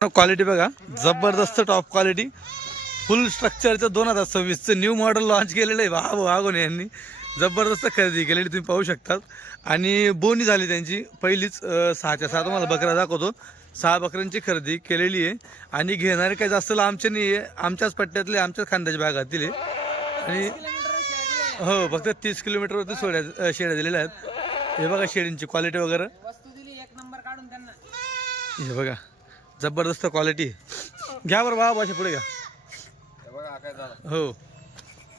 Quality बघा, जबरदस्त top quality, full स्ट्रक्चरचं 2026चं न्यू मॉडेल लॉन्च केलेलं आहे वाघोने यांनी. जबरदस्त खरेदी केलेली तुम्ही पाहू शकतात. आणि बोनी झाली त्यांची पहिलीच 6च्या 6 तुम्हाला बकरा दाखवतो. 6 बकऱ्यांची खरेदी केलेली आहे आणि घेणारे काही जास्त लांबचे नाही आहे, आमच्याच पट्ट्यातले, आमच्याच खांद्याच्या भागातील आहे. आणि हो, फक्त 30 किलोमीटरवरती शेड्या दिलेल्या आहेत. हे बघा शेडींची क्वालिटी वगैरे, हे बघा जबरदस्त क्वालिटी. घ्या बरं बाबा, भाषा पुढे घ्या. हो,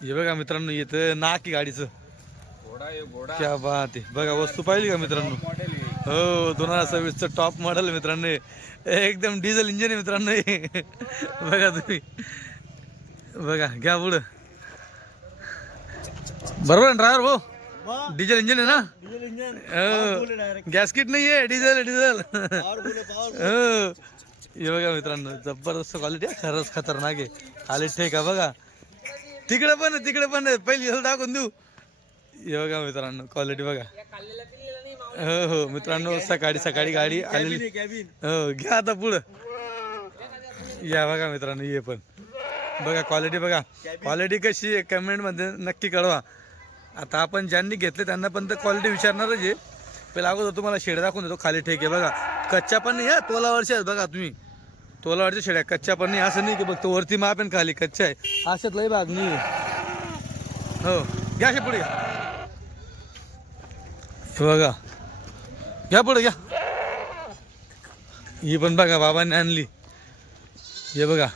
हे बघा मित्रांनो, येतं नाक की गाडीचं, क्या बात आहे. बघा वस्तू पाहिली का मित्रांनो? हो, 2026चं टॉप मॉडेल मित्रांनो, एकदम डिझेल इंजिन आहे मित्रांनो. बघा तुम्ही, बघा घ्या पुढं. बरोबर ना ड्रायव्हर भाऊ? डिझेल इंजिन आहे ना? हो, गॅस किट नाही आहे, डिझेल डिझेल. हो, हे बघा मित्रांनो, जबरदस्त क्वालिटी आहे, खरंच खतरनाक आहे. खाली ठेक आहे बघा, तिकडे पण आहे, पहिली टाकून देऊ. हे बघा मित्रांनो क्वालिटी बघा. हो हो मित्रांनो, सकाळी गाडी आलेली. हो, घ्या आता पुढं. या बघा मित्रांनो, ये पण बघा क्वालिटी बघा. क्वालिटी कशी आहे कमेंटमध्ये नक्की कळवा. आता आपण ज्यांनी घेतले त्यांना पण तर क्वालिटी विचारणारच आहे. पहिला अगोदर तुम्हाला शेड दाखवून देतो. खाली ठेक आहे बघा, कच्च्या पण नाही, तोलावरच्या आहेत बघा तुम्ही, तोलावरच्या शेड्या, कच्च्या पण नाही. असं नाही की बघ तो वरती माप आहे खाली कच्च्या आहे, अशात लई भाग नाही. हो, घ्या शे पुढे घ्या. बघा घ्या पुढे घ्या. ही पण बघा बाबांनी आणली. हे बघा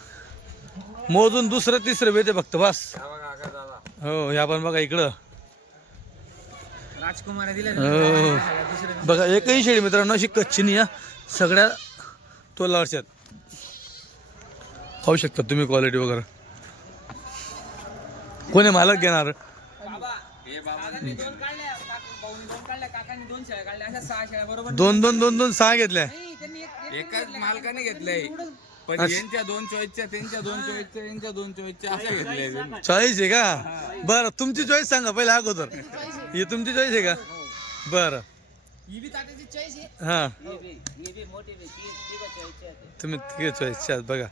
मोजून दुसरं तिसरं वेते फक्त बस. हो, ह्या पण बघा इकडं. हो बघा, एकही शेळी मित्रांनो अशी कच्ची नाही, सगळ्या तोलावरच्या पाहू शकता तुम्ही क्वालिटी वगैरे. कोणी मालक घेणार? दोन 6 घेतल्या, एकाच मालकाने घेतलंय, पण यांच्या 2 चॉईसच्या, त्यांच्या 2 चॉईसच्या, यांच्या 2 चॉईसच्या असं घेतलंय. चॉईस आहे का? बरं, तुमची चॉईस सांगा पहिला अगोदर. ही तुमची चॉईस आहे का? बरं, हा तुम्ही तिघे चॉईसच्या आहेत बघा.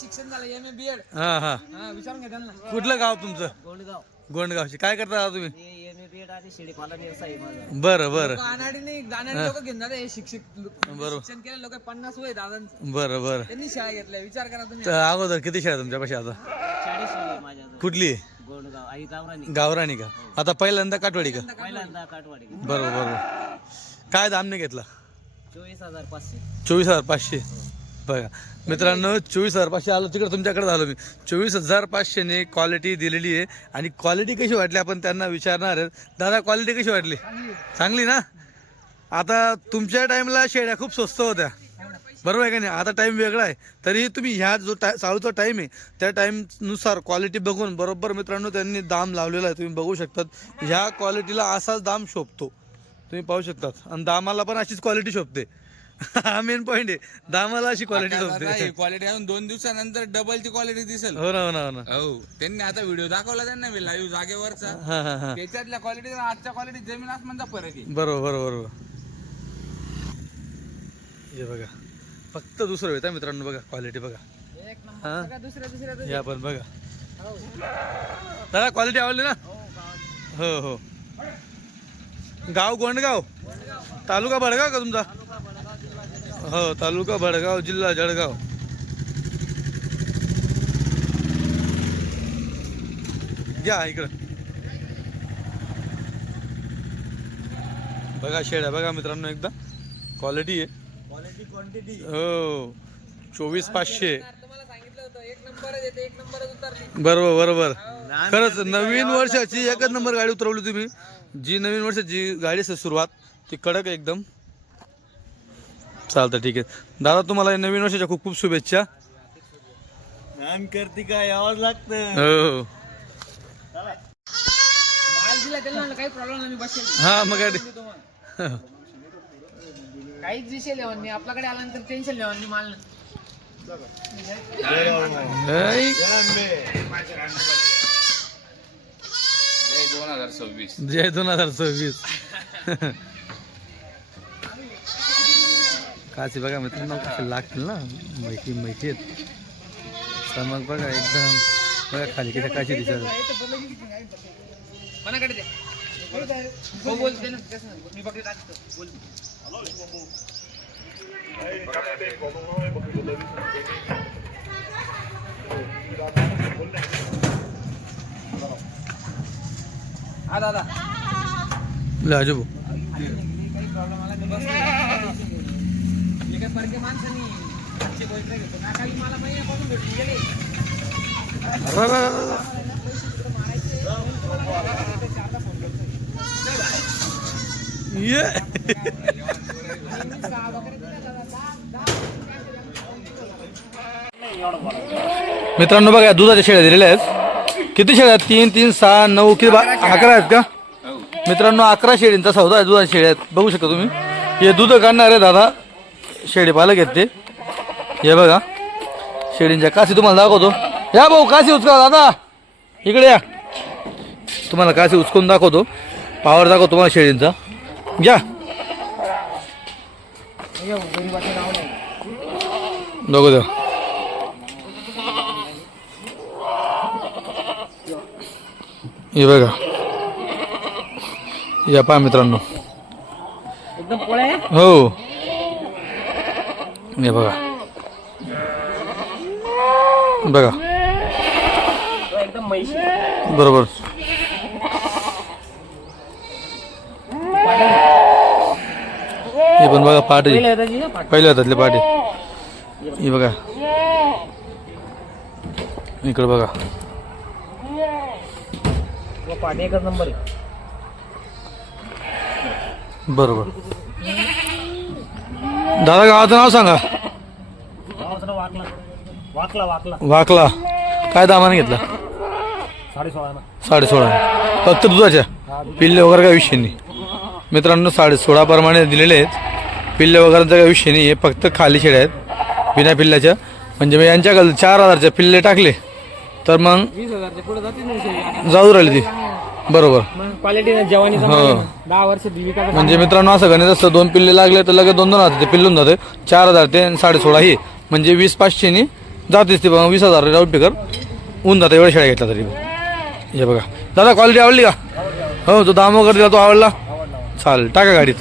शिक्षण झालं एम ए बीएड. हा हा, विचारून घ्या त्यांना. कुठलं गाव तुमचं? गोंडगाव. गोंडगावची. काय करता आता तुम्ही? एम ए बीएड आणि शेळीपालन व्यवसाय आहे माझा. बरं बरं अनाडी नाही, दानाडी लोक घेऊन जाते. हे शिक्षक बरोबर. शिक्षण केले लोक 50 वय दादांचं, बरं बरं. त्यांनी शाळा घेतल्या. विचार करा तुम्ही. तर अगोदर किती शाळा तुमच्यापाशी आता? 40 शाळा माझ्या. कुठली? गोंडगाव आई गावरानी. गावराणी का? आता पहिल्यांदा काटवाडी का? पहिल्यांदा काटवाडी. बरोबर बरोबर. काय दामने घेतला? 24,500. 24,500. बघा मित्रांनो, 24,500 आलो तिकडे तुमच्याकडे झालो मी. 24,500 ने क्वालिटी दिलेली आहे. आणि क्वालिटी कशी वाटली आपण त्यांना विचारणार आहे. दादा क्वालिटी कशी वाटली? चांगली ना? आता तुमच्या टाइमला शेड्या खूप स्वस्त होत्या, बरोबर आहे का नाही? आता टाइम वेगळा आहे, तरी तुम्ही ह्या जो चालूचा टाइम आहे त्या टाइमनुसार क्वालिटी बघून बरोबर मित्रांनो त्यांनी दाम लावलेला आहे. तुम्ही बघू शकतात, ह्या क्वालिटीला असाच दाम शोभतो, तुम्ही पाहू शकतात. आणि दामाला पण अशीच क्वालिटी शोभते. हा मेन पॉईंट आहे, दामाला अशी क्वालिटी शोभते. क्वालिटी अजून 2 दिवसानंतर डबलची क्वालिटी दिसेल. हो ना हो ना हो ना. हो, त्यांनी आता व्हिडिओ दाखवला त्यांना मी लाईव्ह जागेवरचा. हा हा हा, त्याच्यातल्या क्वालिटी आजच्या क्वालिटी जमीन आसमानचा फरक आहे. बरोबर बरोबर बरोबर. हे बघा फक्त दुसरं येतं मित्रांनो, बघा क्वालिटी बघा. एक हा, नंबर. दुसऱ्या या पण बघा. दादा क्वालिटी आवडली ना? हो हो. गाव गोंडगाव, तालुका भडगाव का तुमचा? हो, तालुका भडगाव, जिल्हा जळगाव. या इकडं बघा शेड्या बघा मित्रांनो, एकदा क्वालिटी आहे. क्वांटिटी. हो, 24,500. तुम्हाला सांगितलं होतं एक नंबरच येते, एक नंबरच उतरली. बरोबर बरोबर. खरंच नवीन वर्षाची एकच नंबर गाडी उतरवली तुम्ही. जी नवीन वर्षाची गाडी असेल सुरुवात, ती कडक एकदम. चालतं, ठीक आहे दादा, तुम्हाला या नवीन वर्षाच्या खूप खूप शुभेच्छा. नाम करती काय यावंच लागतं. हो माल दिला त्याला काही प्रॉब्लेम नाही, बसेल. हा मग गाडी काहीच दिसेल नाही आपल्याकडे आल्यानंतर, टेन्शन नाही माल. नाही. जय 2026. जय 2026. काशी बघा मित्रांनो कसे लागतील ना, माहिती माहिती आहेत. समज बघा एकदम बघा खाली कशा काशी दिसत. लाजू ये मित्रांनो बघा दुधाच्या शेळ्या दिलेल्या आहेत. किती शेळ्या आहेत? 3 3 6 9 किती 11 आहेत का मित्रांनो? 11 शेळींचा सौदा आहे. दुधाच्या शेळ्या आहेत बघू शकता तुम्ही. हे दूध काढणारे दादा शेळी पालक आहेत ते. हे बघा शेळींच्या काशी तुम्हाला दाखवतो. या भाऊ काशी उचका दादा इकडे या. तुम्हाला काशी उचकून दाखवतो, पावर दाखवतो तुम्हाला शेळींचा. घ्या बघू द्या. हे बघा या पहा मित्रांनो. हो हे बघा बघा बरोबर. हे पण बघा पाटी पहिल्या हातातले पाटी. हे बघा इकडे बघा पाटी एकच नंबर आहे. बरोबर. दादा गावाचं नाव सांगा. वाकला वाकला वाकला. काय दामाने घेतला? 16.5 16.5 फक्त दुधाच्या. पिल्ले वगैरे काय विषय नाही मित्रांनो. 16.5 प्रमाणे दिलेले आहेत. पिल्ले वगैरेचा काही विषय नाही आहे. फक्त खाली शेळ्या आहेत बिना पिल्ल्याच्या. म्हणजे मी यांच्याकडे 4,000चे पिल्ले टाकले तर मग 20,000 पुढे जाते जाऊ राहिली ती. बरोबर. क्वालिटी जवानीचा हो 10 वर्ष दिविका. म्हणजे मित्रांनो असं गणित असतं. 2 पिल्ले लागले तर लगेच 2-2 हजार ते पिल्लून जाते. 4,000 ते 16.5 ही म्हणजे 20-500 जातेच ती. 20,000 राऊंड फिगर होऊन जातं एवढ्या शेळ्या घेतल्या तरी. हे बघा दादा क्वालिटी आवडली का? हो तो दाम वगैरे दिला तो आवडला. चालेल टाका गाडीत.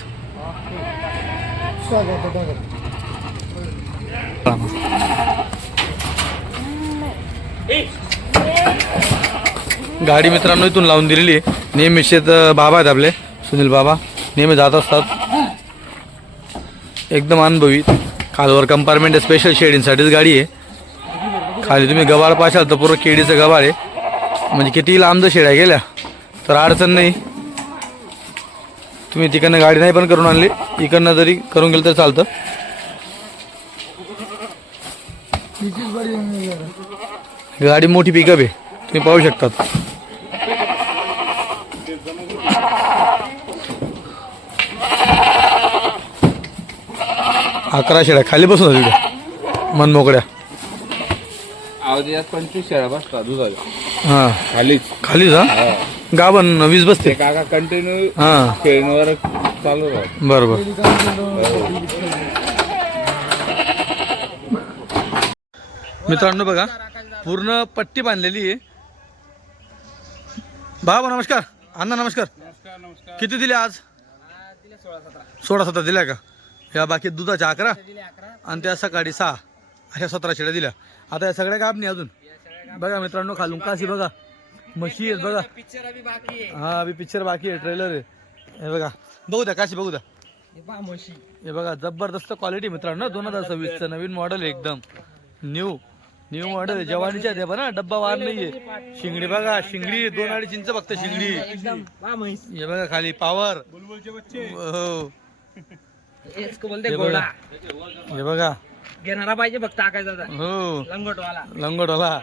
गाडी मित्रांनो इथून लावून दिलेली आहे. नेहमीचे बाबा आहेत आपले सुनील बाबा, नेहमी जात असतात. एकदम अनुभवी. खालवर कंपार्टमेंट स्पेशल शेडींसाठीच गाडी आहे. खाली तुम्ही गबाळ पाशाल तर पूर्ण केडीचं गबाळ आहे. म्हणजे किती लांब जर शेळ्या गेल्या तर अडचण नाही. तुम्ही तिकडनं गाडी नाही पण करून आणली, इकडनं जरी करून गेलं तर चालतं. गाडी मोठी पिकअप आहे तुम्ही पाहू शकतात. अकरा शेळ्या खाली बसून तिकडे मन मोकड्या. अवधी 25 शेळ्या बसतात दुधाला. हां खालीच खालीच. हा गाभण 20 बसते. काका कंटिन्यू हां खेळण्यावर चालू राहत. बरोबर. मित्रांनो बघा पूर्ण पट्टी बांधलेली आहे. बाबा नमस्कार. अण्णा नमस्कार. किती दिले आज? 16-17 दिल्या का? ह्या बाकी दुधाच्या 11 आणि त्या सकाळी 6 अशा 17 शेळ्या दिल्या. आता या सगळ्या गाब नाही अजून. बघा मित्रांनो खालून काशी बघा, म्हशी आहेत बघा. हा अभि पिक्चर बाकी आहे, ट्रेलर आहे. हे बघा बघू द्या काशी बघू द्या. हे बघा जबरदस्त क्वालिटी मित्रांनो. 2026चं नवीन मॉडेल आहे एकदम न्यू मॉडेल आहे. जवानीच्या द्या बघा डब्बा वार नाहीये. शिंगडी बघा शिंगडी 2-2.5 इंच फक्त शिंगडी. हे बघा खाली पावर. हो हे बघा घेणारा पाहिजे फक्त टाकायचा. हो लंगोटवाला लंगोटवाला.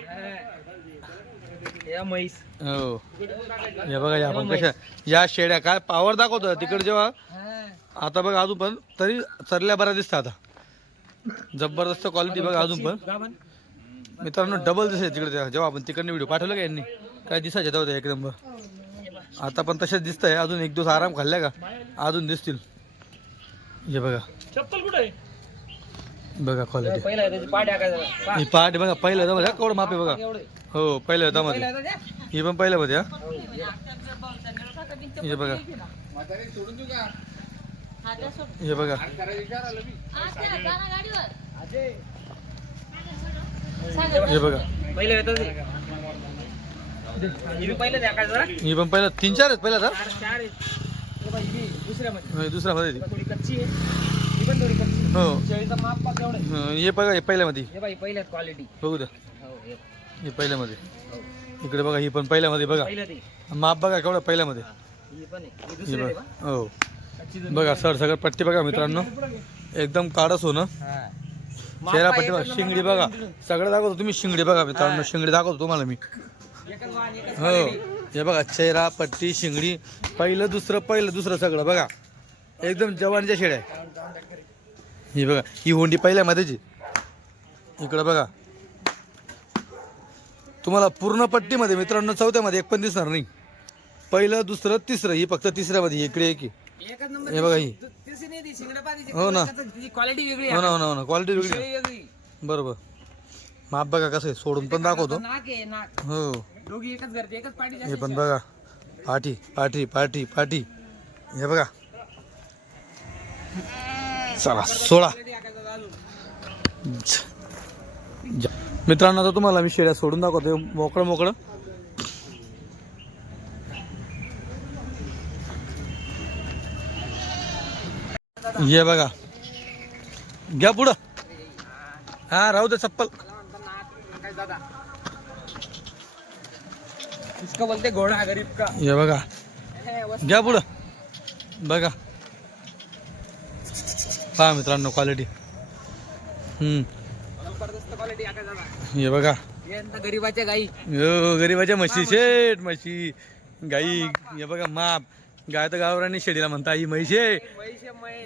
या म्हैस. हो हे बघा या पण कशा या शेड्या काय पावर दाखवतो तिकडे जेव्हा. आता बघा अजून पण तरी चरल्या बऱ्या दिसतात. आता जबरदस्त क्वालिटी बघा अजून पण मित्रांनो डबल दिसते तिकडे. जेव्हा आपण तिकडनं व्हिडिओ पाठवलं का यांनी काय दिसायचे तेव्हा एक नंबर. आता पण तसेच दिसत आहे. अजून 1 दिवस आराम खाल्ल्या का अजून दिसतील. हे बघा चप्पल कुठे बघा क्वालिटी पहिला त्याची पाठ टाकायचा ही पाठ बघा पहिलं होतं बघा केवढं माप आहे बघा एवढे हो पहिलं होता मध्ये ही पण पहिल्या मध्ये हा हे बघा म्हातारी सोडून देऊ का हे बघा करायचं विचार आलं मी हे बघा पहिले येतात पहिले टाकायचं ही पण पहिला 3-4 आहेत पहिला चार आहे हे बाई, ही दुसऱ्यामध्ये दुसरा मध्ये थोडी कच्ची आहे ही पण थोडी कच्ची हो शेळीचा माप पाक एवढं आहे. हे बघा हे पहिल्या मध्ये हे बाई पहिल्यात क्वालिटी बघू द्या हो हे पहिल्या मध्ये हो इकडे बघा ही पण पहिल्या मध्ये बघा पहिलं ते माप बघा केवढं पहिल्या मध्ये ही पण आहे ही हे दुसरी आहे बघा बा. हो कच्ची बघा सर सगळं पट्टी बघा मित्रांनो एकदम काळच होणं हा चेहरा पट्टी बघा शिंगडी बघा सगळं दाखवतो तुम्ही शिंगडी बघा मित्रांनो शिंगडी दाखवतो तुम्हाला मी एकच वाण एकच हो हे बघा चेहरा पट्टी शिंगडी पहिलं दुसरं सगळं बघा एकदम जवानच्या शेड्या आहे. ही बघा ही होंडी पहिल्या मध्येची इकडं बघा तुम्हाला पूर्ण पट्टीमध्ये मित्रांनो चौथ्यामध्ये एक पण दिसणार नाही पहिलं दुसरं तिसरं ही फक्त तिसऱ्यामध्ये इकडे एक आहे. एकच नंबर हे बघा ही तिसरी नाही ती शिंगडा पाहिजे हो ना. क्वालिटी वेगळी हो ना हो ना हो ना क्वालिटी वेगळी शेळी वेगळी बरोबर माप बघा कसं आहे सोडून पण दाखवतो नाक आहे नाक हो दोघी एकच घरचे एकच पाठी हे पण बघा पाठी पाठी पाठी पाठी हे बघा चला 16 मित्रांनो आता तुम्हाला मी शेळ्या सोडून दाखवतो मोकळं मोकळं हे बघा घ्या पुढं हा राहू दे चप्पल इसका बोलते घोडा गरीब का हे बघा घ्या पुढं बघा पहा मित्रांनो क्वालिटी जबरदस्त क्वालिटी आका दादा हे बघा हे अंत गरीबाच्या गाई हो गरीबाच्या म्हशी शेट म्हशी गाई हे बघा माप गाय तर गावरानी शेडीला म्हणता ही म्हैस आहे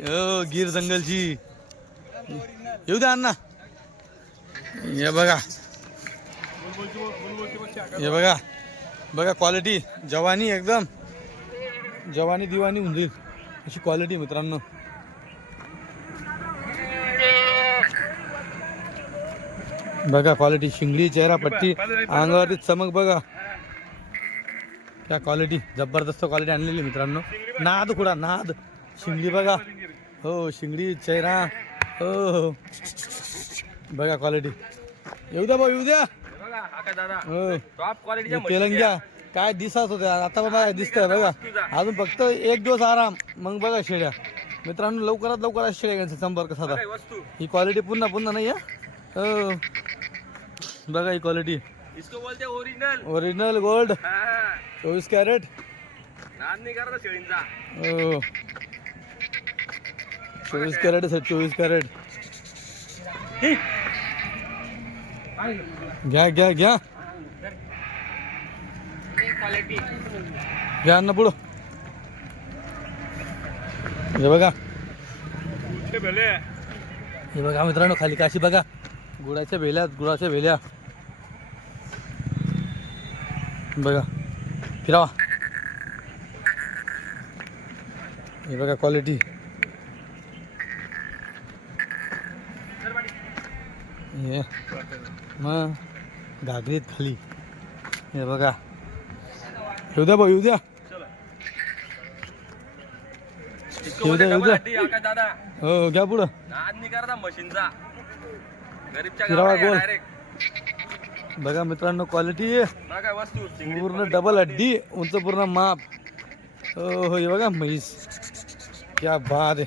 हो गिर जंगलची येऊ द्या अण्णा हे बघा हे बघा बघा क्वालिटी जवानी एकदम जवानी दिवाणी होऊन जाईल अशी क्वालिटी मित्रांनो बघा क्वालिटी शिंगडी चेहरा पट्टी अंगावरती चमक बघा क्या क्वालिटी जबरदस्त क्वालिटी आणलेली मित्रांनो नाद खुडा नाद शिंगडी बघा हो शिंगडी चेहरा हो हो बघा क्वालिटी येऊ द्या भाऊ येऊ द्या बघा आका दादा हो टॉप क्वालिटीच्या तेलंग्या काय दिसत होत्या आता बघा दिसतंय बघा अजून फक्त एक दिवस आराम मग बघा शेळ्या मित्रांनो लवकरात लवकर शेळ्या घ्यायचा संपर्क साधा वस्तू ही क्वालिटी पुन्हा पुन्हा नाही आहे हो बघा ही क्वालिटी इसको बोलते ओरिजिनल ओरिजिनल गोल्ड हा 24 कॅरेट नाद नाही करत शेळींचा हो 24 कॅरेट आहे 24 कॅरेट घ्या घ्या घ्या क्वालिटी घ्या ना पुढं हे बघा हे बघा मित्रांनो खाली काशी बघा गुळाच्या भेल्या बघा फिरावा हे बघा क्वालिटी हे मग घागरीत खाली हे बघा येऊ द्या भाऊ येऊ द्या येऊ द्या येऊ द्या आका दादा हो घ्या पुढं नाद नाही करता मशीनचा गरीबच्या फिरावा गावाला गोल. डायरेक्ट बघा मित्रांनो क्वालिटी बघा वस्तू पूर्ण डबल हड्डी उंच पूर्ण माप हो हो हे बघा म्हैस क्या बात है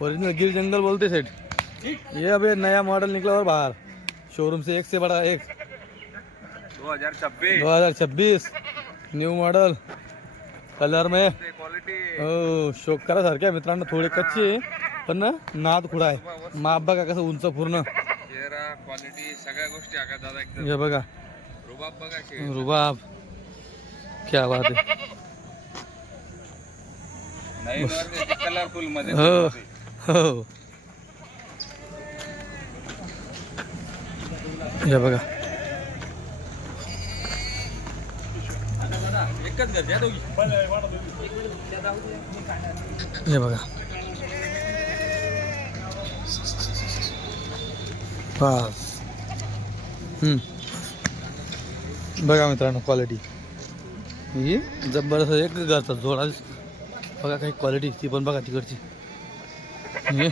ओरिजिनल गिर जंगल बोलते सेठ ये अभी नया मॉडल निकला और बाहर शोरूम से एक से बड़ा एक 2026 2026 न्यू मॉडल कलर में क्वालिटी हो शोक करासारख्या मित्रांनो थोडे कच्चे आहे, पण ना नाद खुडा आहे माप बघा कसं उंच पूर्ण चेहरा क्वालिटी सगळ्या गोष्टी आका दादा एकदम हे बघा रुबाब बघा शेळी रुबाब क्या बात है नाही कलरफुल मध्ये हो हो हे बघा एकच घर द्या दोघी हे बघा बस. बघा मित्रांनो क्वालिटी ही जबरदस्त एक घरचा जोडा. बघा काही क्वालिटी ती पण बघा तिकडची. हे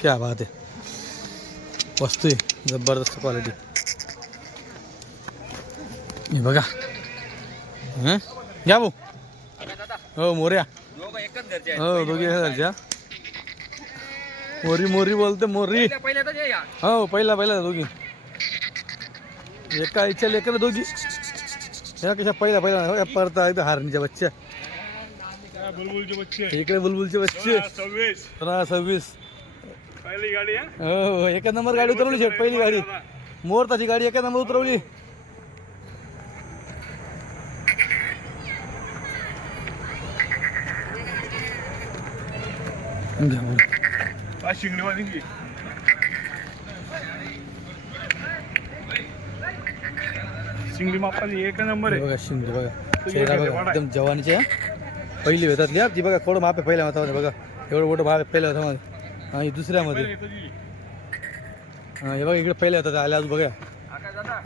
क्या बात आहे. वस्तू आहे जबरदस्त क्वालिटी. हे बघा. हं घ्या भाऊ. हो मोर्या. एकच घरचे आहे. हो दोघी घरच्या. मोरी मोरी बोलते मोरी. पहिले तर ये या. हो पहिला दोघी एका आईच्या लेकर दोघी. ह्या कशा पहिला परत आहे हारणीच्या बच्च्या. बुलबुलचे बच्चे इकडे बुलबुलचे बच्चे. 26 पहिली गाडी हो एका नंबर गाडी उतरवली शेट. पहिली गाडी मोरताची गाडी एका नंबर उतरवली. शिंगडी शिंगडी मापाची एक नंबर आहे. बघा शिंगडी बघा. चेहरा बघा एकदम जवानीच्या पहिली वेतातली. ती बघा थोडं माप आहे पहिल्या हातामध्ये. बघा एवढं मोठं माप आहे पहिल्या हातामध्ये. आणि दुसऱ्यामध्ये हे बघा इकडे पहिल्या हातात आल्या आज बघा.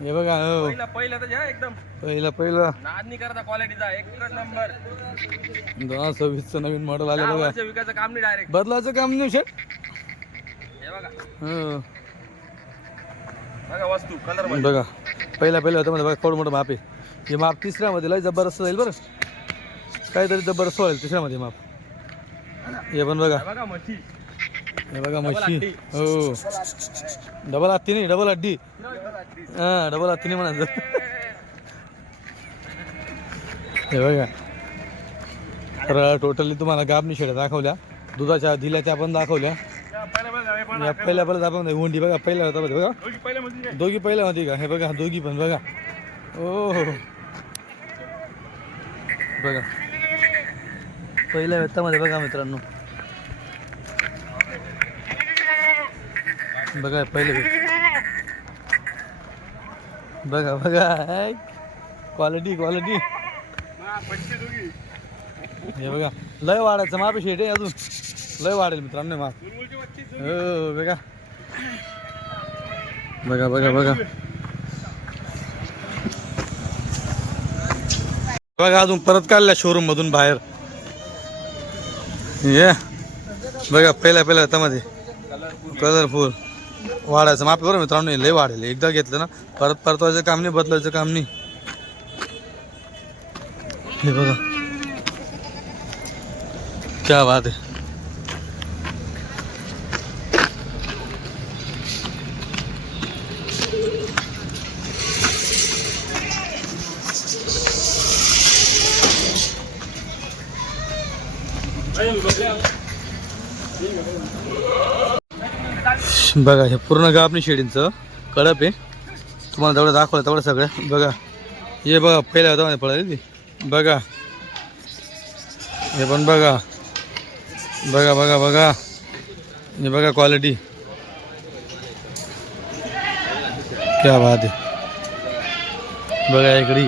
हे बघा हो पहिला तर या एकदम. पहिला नाद नाही करता क्वालिटीचा एकच नंबर. 2026 नवीन मॉडेल आले बघा. विकायचं काम नाही डायरेक्ट. बदलायचं काम नाही शेट. हे बघा. हो बघा वस्तू कलर बघा पहिल्या होतं मध्ये बघा थोडं मोठं माप आहे. हे माप तिसऱ्यामध्ये लय जबरदस्त जाईल बरं. काहीतरी जबरदस्त होईल तिसऱ्यामध्ये माप. हे पण बघा. बघा मच्छी. हे बघा म्हशी. हो डबल हत्ती नाही डबल हड्डी. हां डबल हत्ती नाही म्हणायचं. हे बघा तर टोटली तुम्हाला गाबणी शेड्या दाखवल्या. दुधाच्या दिल्याच्या पण दाखवल्या. पहिल्या आपण हुंडी बघा पहिल्या होता बघा. दोघी पहिल्या होती का. हे बघा दोघी पण बघा. ओ बघा पहिल्या व्यतामध्ये बघा मित्रांनो. बघा पहिले बघा क्वालिटी. हे बघा लय वाढायचं माप शेट आहे अजून. लय वाढेल मित्रांनो माप. हो बघा बघा अजून परत काढल्या शोरूम मधून बाहेर. ये बघा पहिल्या हातामध्ये कलरफुल वाढायचं माप बरं मित्रांनो. लय वाढेल. एकदा घेतलं ना परत परतवायचं काम नाही बदलायचं काम नाही. हे बघा क्या बात आहे. बघा हे पूर्ण गाबणी शेडींचं कळप आहे. तुम्हाला तेवढं दाखवलं तेवढं सगळं बघा. हे बघा पहिल्या होता पळाली ती बघा. हे पण बघा हे बघा क्वालिटी क्या बात आहे. बघा इकडे